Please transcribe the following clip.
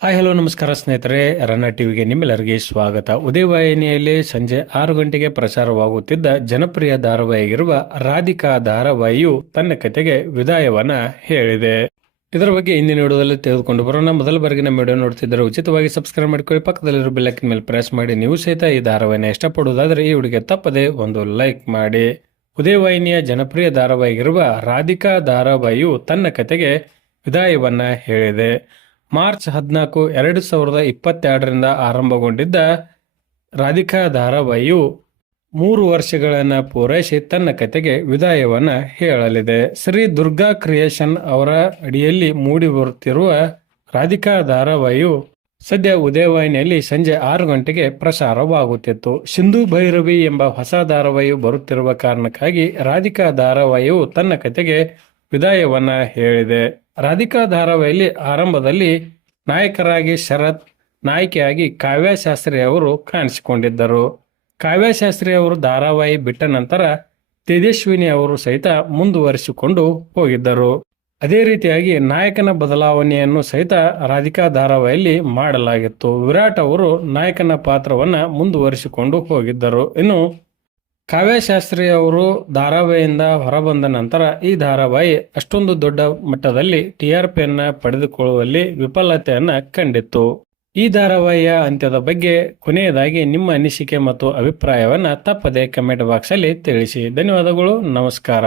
Hi, hello, ನಮಸ್ಕಾರ ಸ್ನೇಹಿತರೆ. ರನ್ನ ಟಿವಿಗೆ ನಿಮ್ಮೆಲ್ಲರಿಗೆ ಸ್ವಾಗತ. ಉದಯವಾಹಿನಿಯಲ್ಲಿ ಸಂಜೆ ಆರು ಗಂಟೆಗೆ ಪ್ರಸಾರವಾಗುತ್ತಿದ್ದ ಜನಪ್ರಿಯ ಧಾರಾವಾಹಿಗಿರುವ ರಾಧಿಕಾ ಧಾರಾವಾಹಿಯು ತನ್ನ ಕತೆಗೆ ವಿದಾಯವನ್ನ ಹೇಳಿದೆ. ಇದರ ಬಗ್ಗೆ ಇಂದಿನ ವಿಡಿಯೋದಲ್ಲಿ ತೆಗೆದುಕೊಂಡು ಬರೋಣ. ಮೊದಲ ಬಾರಿಗೆ ನಮ್ಮ ವಿಡಿಯೋ ನೋಡ್ತಿದ್ದರೆ ಉಚಿತವಾಗಿ ಸಬ್ಸ್ಕ್ರೈಬ್ ಮಾಡ್ಕೊಳ್ಳಿ. ಪಕ್ಕದಲ್ಲಿರೋ ಬೆಲ್ಲಕ್ಕಿನ ಮೇಲೆ ಪ್ರೆಸ್ ಮಾಡಿ. ನೀವು ಸಹಿತ ಈ ಧಾರಾವಾಹಿನ ಇಷ್ಟಪಡುವುದಾದರೆ ಈ ವಿಡಿಯೋಗೆ ತಪ್ಪದೆ ಒಂದು ಲೈಕ್ ಮಾಡಿ. ಉದಯವಾಹಿನಿಯ ಜನಪ್ರಿಯ ಧಾರಾವಾಹಿಗಿರುವ ರಾಧಿಕಾ ಧಾರಾವಾಹಿಯು ತನ್ನ ಕತೆಗೆ ವಿದಾಯವನ್ನ ಹೇಳಿದೆ. ಮಾರ್ಚ್ ಹದಿನಾಲ್ಕು ಎರಡು ಸಾವಿರದ ಇಪ್ಪತ್ತೆರಡರಿಂದ ಆರಂಭಗೊಂಡಿದ್ದ ರಾಧಿಕಾ ಧಾರಾವಾಹಿಯು ಮೂರು ವರ್ಷಗಳನ್ನು ಪೂರೈಸಿ ತನ್ನ ಕತೆಗೆ ವಿದಾಯವನ್ನು ಹೇಳಲಿದೆ. ಶ್ರೀ ದುರ್ಗಾ ಕ್ರಿಯೇಷನ್ ಅವರ ಅಡಿಯಲ್ಲಿ ಮೂಡಿ ಬರುತ್ತಿರುವ ರಾಧಿಕಾ ಧಾರಾವಾಹಿಯು ಸದ್ಯ ಉದಯವಾಹಿನಿಯಲ್ಲಿ ಸಂಜೆ ಆರು ಗಂಟೆಗೆ ಪ್ರಸಾರವಾಗುತ್ತಿತ್ತು. ಸಿಂಧು ಭೈರವಿ ಎಂಬ ಹೊಸ ಧಾರಾವಾಹಿಯು ಬರುತ್ತಿರುವ ಕಾರಣಕ್ಕಾಗಿ ರಾಧಿಕಾ ಧಾರಾವಾಹಿಯು ತನ್ನ ಕತೆಗೆ ವಿದಾಯವನ್ನ ಹೇಳಿದೆ. ರಾಧಿಕಾ ಧಾರಾವಾಹಿಯಲ್ಲಿ ಆರಂಭದಲ್ಲಿ ನಾಯಕರಾಗಿ ಶರತ್, ನಾಯಕಿಯಾಗಿ ಕಾವ್ಯಶಾಸ್ತ್ರಿ ಅವರು ಕಾಣಿಸಿಕೊಂಡಿದ್ದರು. ಕಾವ್ಯಶಾಸ್ತ್ರಿ ಅವರು ಧಾರಾವಾಹಿ ಬಿಟ್ಟ ನಂತರ ತೇಜಸ್ವಿನಿ ಅವರು ಸಹಿತ ಮುಂದುವರಿಸಿಕೊಂಡು ಹೋಗಿದ್ದರು. ಅದೇ ರೀತಿಯಾಗಿ ನಾಯಕನ ಬದಲಾವಣೆಯನ್ನು ಸಹಿತ ರಾಧಿಕಾ ಧಾರಾವಾಹಿಯಲ್ಲಿ ಮಾಡಲಾಗಿತ್ತು. ವಿರಾಟ್ ಅವರು ನಾಯಕನ ಪಾತ್ರವನ್ನ ಮುಂದುವರಿಸಿಕೊಂಡು ಹೋಗಿದ್ದರು. ಇನ್ನು ಕಾವ್ಯಶಾಸ್ತ್ರಿ ಅವರು ಧಾರಾವಾಹಿಯಿಂದ ಹೊರಬಂದ ನಂತರ ಈ ಧಾರಾವಾಹಿ ಅಷ್ಟೊಂದು ದೊಡ್ಡ ಮಟ್ಟದಲ್ಲಿ ಟಿಆರ್ಪಿಯನ್ನ ಪಡೆದುಕೊಳ್ಳುವಲ್ಲಿ ವಿಫಲತೆಯನ್ನು ಕಂಡಿತ್ತು. ಈ ಧಾರಾವಾಹಿಯ ಅಂತ್ಯದ ಬಗ್ಗೆ ಕೊನೆಯದಾಗಿ ನಿಮ್ಮ ಅನಿಸಿಕೆ ಮತ್ತು ಅಭಿಪ್ರಾಯವನ್ನು ತಪ್ಪದೆ ಕಮೆಂಟ್ ಬಾಕ್ಸ್ ಅಲ್ಲಿ ತಿಳಿಸಿ. ಧನ್ಯವಾದಗಳು, ನಮಸ್ಕಾರ.